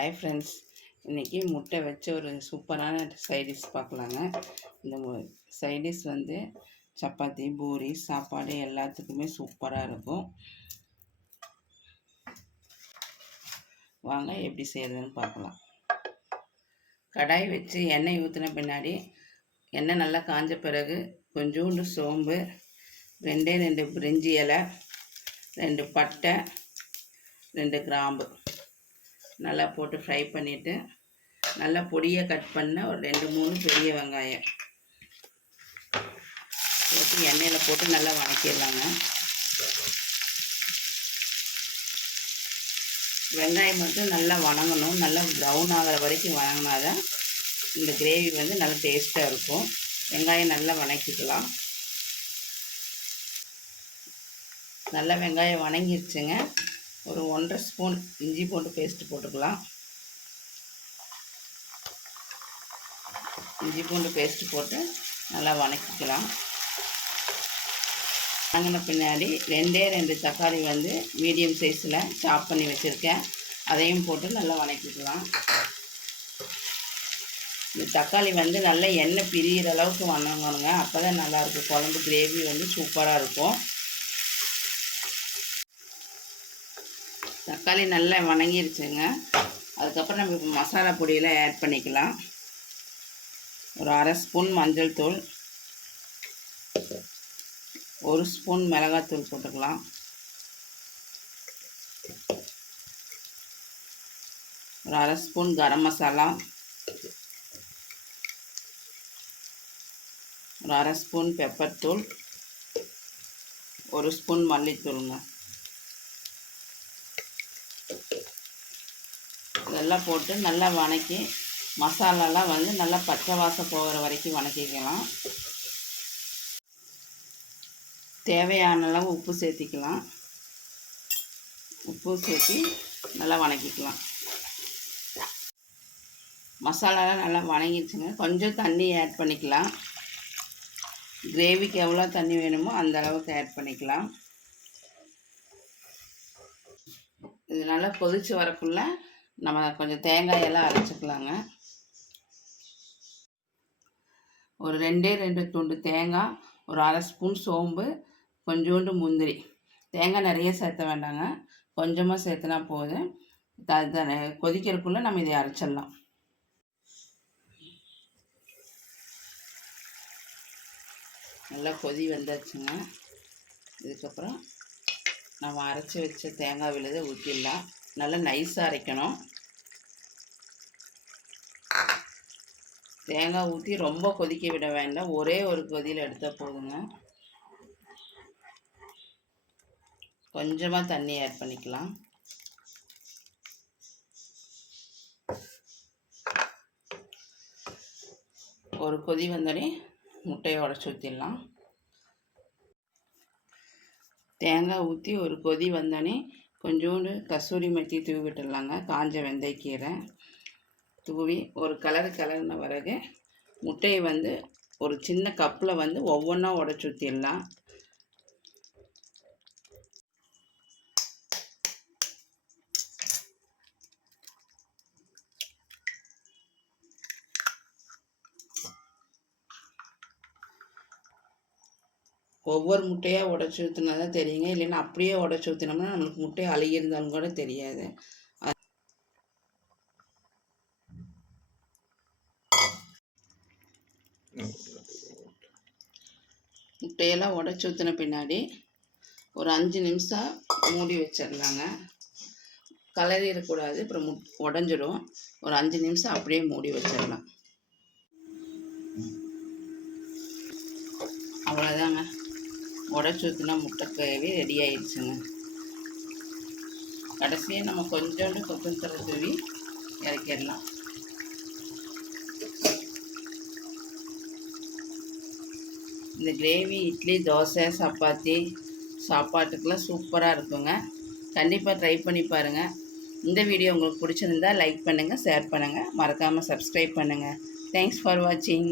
Hi friends இன்றைக்கி முட்டை வச்ச ஒரு சூப்பரான சைடிஷ் பார்க்கலாங்க. இந்த சைடிஷ் வந்து சப்பாத்தி பூரி சாப்பாடு எல்லாத்துக்குமே சூப்பராக இருக்கும். வாங்க எப்படி செய்கிறதுன்னு பார்க்கலாம். கடாய் வச்சு எண்ணெய் ஊற்றின பின்னாடி எண்ணெய் நல்லா காஞ்ச பிறகு கொஞ்சோண்டு சோம்பு ரெண்டே ரெண்டு பிரிஞ்சி இலை ரெண்டு பட்டை ரெண்டு கிராம்பு. நல்லா போட்டு ஃப்ரை பண்ணிவிட்டு நல்லா பொடியை கட் பண்ண ஒரு ரெண்டு மூணு பெரிய வெங்காயம். போட்டு எண்ணெயில் போட்டு நல்லா வதக்கிடலாங்க. வெங்காயம் மட்டும் நல்லா வணங்கணும். நல்லா ப்ரௌன் ஆகிற வரைக்கும் வணங்கினா தான் இந்த கிரேவி வந்து நல்லா டேஸ்ட்டாக இருக்கும். வெங்காயம் நல்லா வணக்கிக்கலாம். நல்லா வெங்காயம் வணங்கிருச்சுங்க. ஒரு ஒன்றரை ஸ்பூன் இஞ்சி பூண்டு பேஸ்ட்டு போட்டுக்கலாம். இஞ்சி பூண்டு பேஸ்ட்டு போட்டு நல்லா வணக்கிக்கலாம். வாங்கின பின்னாடி ரெண்டே ரெண்டு தக்காளி வந்து மீடியம் சைஸில் சாப் பண்ணி வச்சுருக்கேன். அதையும் போட்டு நல்லா வணக்கிக்கலாம். இந்த தக்காளி வந்து நல்லா எண்ணெய் பிரியிற அளவுக்கு வணங்கணுங்க. அப்போ தான் நல்லாயிருக்கும் குழம்பு கிரேவி வந்து சூப்பராக இருக்கும். தக்காளி நல்லா வணங்கிருச்சுங்க. அதுக்கப்புறம் நம்ம இப்போ மசாலா பொடியெல்லாம் ஆட் பண்ணிக்கலாம். ஒரு அரை ஸ்பூன் மஞ்சள் தூள். ஒரு ஸ்பூன் மிளகாத்தூள் போட்டுக்கலாம். ஒரு அரை ஸ்பூன் கரம் மசாலா. ஒரு அரை ஸ்பூன் பெப்பர் தூள். ஒரு ஸ்பூன் மல்லித்தூளுங்க. இதெல்லாம் போட்டு நல்லா வணக்கி மசாலாலாம் வந்து நல்லா பச்சை வாசம் போகிற வரைக்கும் வணக்கிக்கலாம். தேவையான அளவு உப்பு சேர்த்திக்கலாம். உப்பு சேர்த்தி நல்லா வணக்கிக்கலாம். மசாலாலாம் நல்லா வணங்கிடுச்சுங்க. கொஞ்சம் தண்ணி ஆட் பண்ணிக்கலாம். கிரேவிக்கு எவ்வளோ தண்ணி வேணுமோ அந்த அளவுக்கு ஆட் பண்ணிக்கலாம். இது நல்லா கொதித்து வரக்குள்ளே நம்ம கொஞ்சம் தேங்காயெல்லாம் அரைச்சிக்கலாங்க. ஒரு ரெண்டே ரெண்டு துண்டு தேங்காய் ஒரு அரை ஸ்பூன் சோம்பு கொஞ்சோண்டு முந்திரி. தேங்காய் நிறைய சேர்த்த வேண்டாங்க. கொஞ்சமாக சேர்த்துனா போதும். த கொதிக்கிறதுக்குள்ளே நம்ம இதை அரைச்சிடலாம். நல்லா கொதி வந்தாச்சுங்க. இதுக்கப்புறம் நம்ம அரைச்சி வச்ச தேங்காய் விழுதை ஊற்றிடலாம் நல்லா நைஸாக அரைக்கணும். தேங்காய் ஊற்றி ரொம்ப கொதிக்க விட வேண்டாம். ஒரே ஒரு கொதியில் எடுத்தால் போதுங்க. கொஞ்சமாக தண்ணி ஆட் பண்ணிக்கலாம். ஒரு கொதி வந்தோடனே முட்டையை உடச்சி ஊற்றிடலாம் தேங்காய் ஊற்றி ஒரு கொதி வந்தோடனே கொஞ்சோண்டு கசூரி மெத்தி தூவி விட்டுடலாங்க. காஞ்ச வெந்தயக்கீரை தூவி ஒரு கலர் கலர்ன பிறகு முட்டையை வந்து ஒரு சின்ன கப்பில் வந்து ஒவ்வொன்றா உடச்சி ஊற்றிடலாம் ஒவ்வொரு முட்டையாக உடச்சி ஊற்றினா தான் தெரியுங்க. இல்லைன்னா அப்படியே உடச்சி ஊற்றினோம்னா நம்மளுக்கு முட்டை அழுகியிருந்தாலும் கூட தெரியாது. முட்டையெல்லாம் உடச்சி ஊற்றின பின்னாடி ஒரு அஞ்சு நிமிஷம் மூடி வச்சிடலாங்க. கலரிடக்கூடாது அப்புறம் மு உடஞ்சிடும் ஒரு அஞ்சு நிமிஷம் அப்படியே மூடி வச்சிடலாம். அவ்வளோதான் உடச்சி ஊற்றினா முட்டை ரெடி ஆயிடுச்சுங்க. கடைசியாக நம்ம கொஞ்சோண்டு கொத்தமல்லி தூவி இறக்கிடலாம். இந்த கிரேவி இட்லி தோசை சப்பாத்தி சாப்பாட்டுக்கெலாம் சூப்பராக இருக்குங்க. கண்டிப்பாக ட்ரை பண்ணி பாருங்கள் இந்த வீடியோ உங்களுக்கு பிடிச்சிருந்தா லைக் பண்ணுங்கள் ஷேர் பண்ணுங்கள் மறக்காமல் சப்ஸ்கிரைப் பண்ணுங்கள் தேங்க்ஸ் ஃபார் வாட்சிங்